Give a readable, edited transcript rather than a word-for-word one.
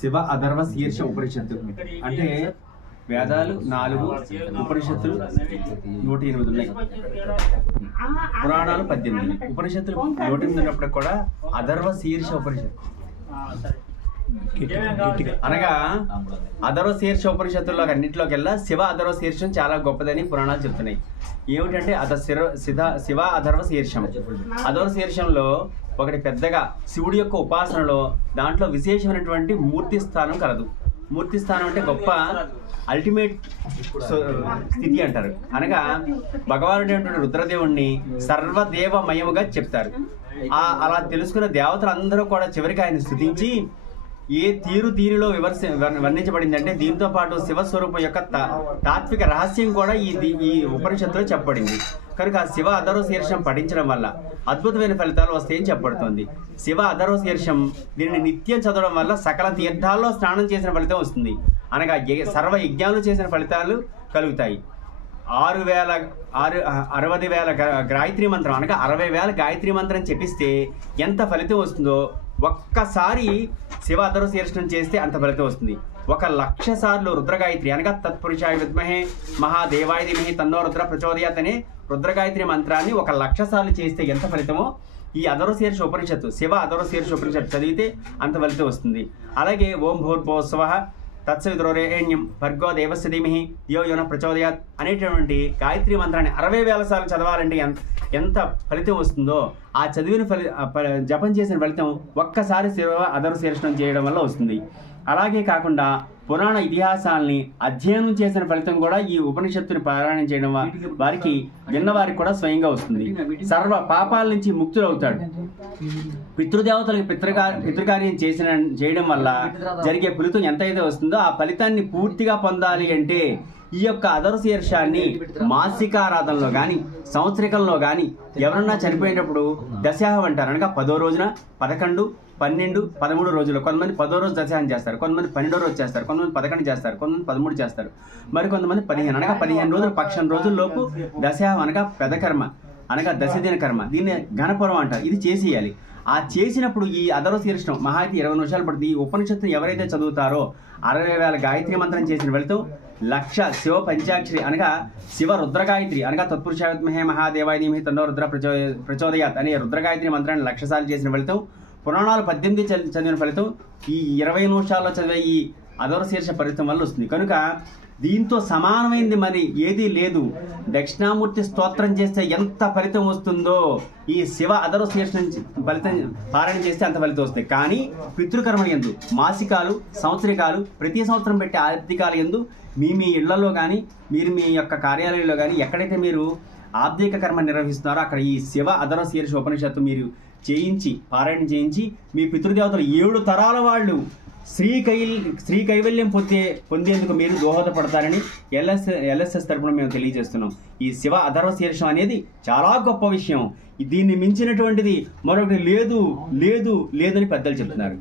శివ అధర్వ శీర్ష ఉపనిషత్తు అంటే వేదాలు 4, ఉపనిషత్తులు 108 ఉన్నాయి, పురాణాలు 18, ఉపనిషత్తులు 108 ఉన్నప్పటికి కూడా అధర్వ శీర్ష ఉపనిషత్తు అనగా అధర్వ శీర్ష ఉపనిషత్తుల్లో అన్నింటిలోకెల్లా శివ అధర్వ శీర్షం చాలా గొప్పదని పురాణాలు చెప్తున్నాయి. ఏమిటంటే శివ అధర్వ శీర్షం. అధర్వ శీర్షంలో ఒకటి పెద్దగా శివుడి యొక్క ఉపాసనలో దాంట్లో విశేషమైనటువంటి మూర్తి స్థానం కలదు. మూర్తి స్థానం అంటే గొప్ప అల్టిమేట్ స్థితి అంటారు. అనగా భగవానుడైనటువంటి రుద్రదేవుణ్ణి సర్వదేవమయముగా చెప్తారు. అలా తెలుసుకున్న దేవతలు అందరూ కూడా చివరికి ఆయన స్తుతించి ఏ తీరులో వర్ణించబడింది అంటే దీంతో పాటు శివస్వరూపం యొక్క తాత్విక రహస్యం కూడా ఈ ఉపనిషత్తులో చెప్పబడింది. కనుక శివ అధర్వ శీర్షం పఠించడం వల్ల అద్భుతమైన ఫలితాలు వస్తాయని చెప్పబడుతుంది. శివ అధర్వ శీర్షం దీనిని నిత్యం చదవడం వల్ల సకల తీర్థాల్లో స్నానం చేసిన ఫలితం వస్తుంది. అనగా సర్వ యజ్ఞాలు చేసిన ఫలితాలు కలుగుతాయి. 60,000 గాయత్రి మంత్రం అనగా 60,000 గాయత్రి మంత్రం చెప్పిస్తే ఎంత ఫలితం వస్తుందో ఒక్కసారి శివ అధర్వ శీర్షం చేస్తే అంత ఫలితం వస్తుంది. 1,00,000 సార్లు రుద్రగాయత్రి అనగా తత్పురుషాయ విద్మహే మహాదేవాయ ధీమహి తన్నో రుద్ర ప్రచోదయాత్ అనే రుద్రగాయత్రి మంత్రాన్ని 1,00,000 సార్లు చేస్తే ఎంత ఫలితమో ఈ అధర్వ శీర్ష ఉపనిషత్తు శివ అధర్వ శీర్ష ఉపనిషత్తు చదివితే అంత ఫలితం వస్తుంది. అలాగే ఓం భూర్భువస్సువః తత్సవితుర్వరేణ్యం భర్గో దేవస్య ధీమహి ధియో యో నః ప్రచోదయాత్ అనేటువంటి గాయత్రి మంత్రాన్ని 60,000 సార్లు చదవాలంటే ఎంత ఫలితం వస్తుందో ఆ చదివిన జపం చేసిన ఫలితం ఒక్కసారి శివ అధర్వ శీర్షం చేయడం వల్ల వస్తుంది. అలాగే కాకుండా పురాణ ఇతిహాసాలని అధ్యయనం చేసిన ఫలితం కూడా ఈ ఉపనిషత్తుని పారాయణం చేయడం వారికి విన్నవారికి కూడా స్వయంగా వస్తుంది. సర్వ పాపాల నుంచి ముక్తులవుతాడు. పితృదేవతలకు పితృకార్యం చేయడం వల్ల జరిగే ఫలితం ఎంతైతే వస్తుందో ఆ ఫలితాన్ని పూర్తిగా పొందాలి అంటే ఈ యొక్క అధర్వ శీర్షాన్ని మాసికారాధనలో కానీ సంవత్సరికంలో కానీ ఎవరన్నా చనిపోయేటప్పుడు దశాహం అంటారు. అనగా 10వ రోజున 11, 12, 13 రోజులు. కొంతమంది 10వ రోజు దశాహం చేస్తారు, కొంతమంది 12వ రోజు చేస్తారు, కొంతమంది 11 చేస్తారు, కొంతమంది 13 చేస్తారు, మరి కొంతమంది 15 అనగా 15 రోజులు పక్షం రోజుల్లోపు దశాహం అనగా పెదకర్మ అనగా దశదిన కర్మ, దీన్ని ఘనపర్వం అంటారు. ఇది చేసేయాలి. ఆ చేసినప్పుడు ఈ అధర్వ శీర్షం మహా అయితే 20 నిమిషాలు పడుతుంది. ఈ ఉపనిషత్తుని ఎవరైతే చదువుతారో 60,000 గాయత్రి మంత్రం చేసిన వెళితం 1,00,000 శివ పంచాక్షరి అనగా శివ రుద్రగాయత్రి అనగా తత్పురుషాయ విద్మహే మహాదేవాయ ధీమహి తన్నో రుద్ర ప్రచోదయాత్ అనే రుద్రగాయత్రి మంత్రాన్ని 1,00,000 సార్లు చేసిన ఫలితం, పురాణాలు 18 చదివిన ఫలితం ఈ 20 నిమిషాల్లో చదివే ఈ అధర్వ శీర్ష ఫలితం వల్ల వస్తుంది. కనుక దీంతో సమానమైంది మరి ఏదీ లేదు. దక్షిణామూర్తి స్తోత్రం చేస్తే ఎంత ఫలితం వస్తుందో ఈ శివ అధర్వ శీర్ష ఫలితం పారాయణ చేస్తే అంత ఫలితం వస్తాయి. కానీ పితృకర్మ యందు మాసికాలు సంవత్సరికాలు ప్రతి సంవత్సరం పెట్టే ఆర్థికాల యందు మీ ఇళ్లలో కానీ మీరు మీ యొక్క కార్యాలయంలో కానీ ఎక్కడైతే మీరు ఆబ్దిక కర్మ నిర్వహిస్తున్నారో అక్కడ ఈ శివ అధర్వ శీర్ష ఉపనిషత్తు మీరు చేయించి పారాయణ చేయించి మీ పితృదేవతలు 7 తరాల వాళ్ళు శ్రీ కైవల్యం పొందేందుకు మీరు దోహదపడతారని ఎల్ఎస్ఎస్ తరపున మేము తెలియజేస్తున్నాం. ఈ శివ అధర్వ శీర్షం అనేది చాలా గొప్ప విషయం. దీన్ని మించినటువంటిది మరొకటి లేదు లేదని పెద్దలు చెప్తున్నారు.